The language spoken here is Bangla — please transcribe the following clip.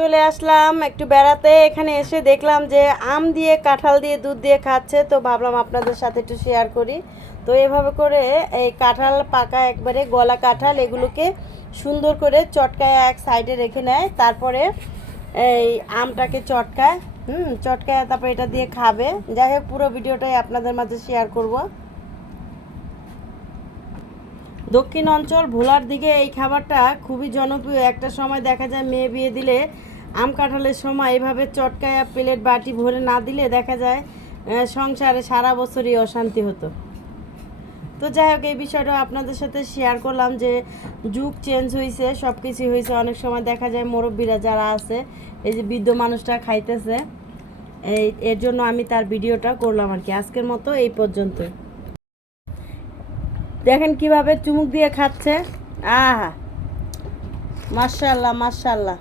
চলে আসলাম একটু বেড়াতে। এখানে এসে দেখলাম যে আম দিয়ে কাঁঠাল দিয়ে দুধ দিয়ে খাচ্ছে, তো ভাবলাম আপনাদের সাথে একটু শেয়ার করি। তো এভাবে করে এই কাঁঠাল পাকা একবারে গলা কাঁঠাল এগুলোকে সুন্দর করে চটকায় এক সাইডে রেখে নেয়, তারপরে এই আমটাকে চটকায় চটকায় তারপরে এটা দিয়ে খাবে। যাই হোক, পুরো ভিডিওটাই আপনাদের মাঝে শেয়ার করব। দক্ষিণ অঞ্চল ভোলার দিকে এই খাবারটা খুবই জনপ্রিয়। একটা সময় দেখা যায় মেয়ে বিয়ে দিলে আম কাঁঠালের সময় এভাবে চটকায়া প্লেট বাটি ভরে না দিলে দেখা যায় সংসারে সারা বছরই অশান্তি হতো। তো যাই হোক, এই বিষয়টা আপনাদের সাথে শেয়ার করলাম যে যুগ চেঞ্জ হয়েছে, সব কিছুই হয়েছে। অনেক সময় দেখা যায় মুরব্বীরা যারা আছে, এই যে বৃদ্ধ মানুষটা খাইতেছে, এর জন্য আমি তার ভিডিওটা করলাম আর কি। আজকের মতো এই পর্যন্ত। দেখেন কিভাবে চুমুক দিয়ে খাচ্ছে। আহা, মাশাআল্লাহ মাশাআল্লাহ।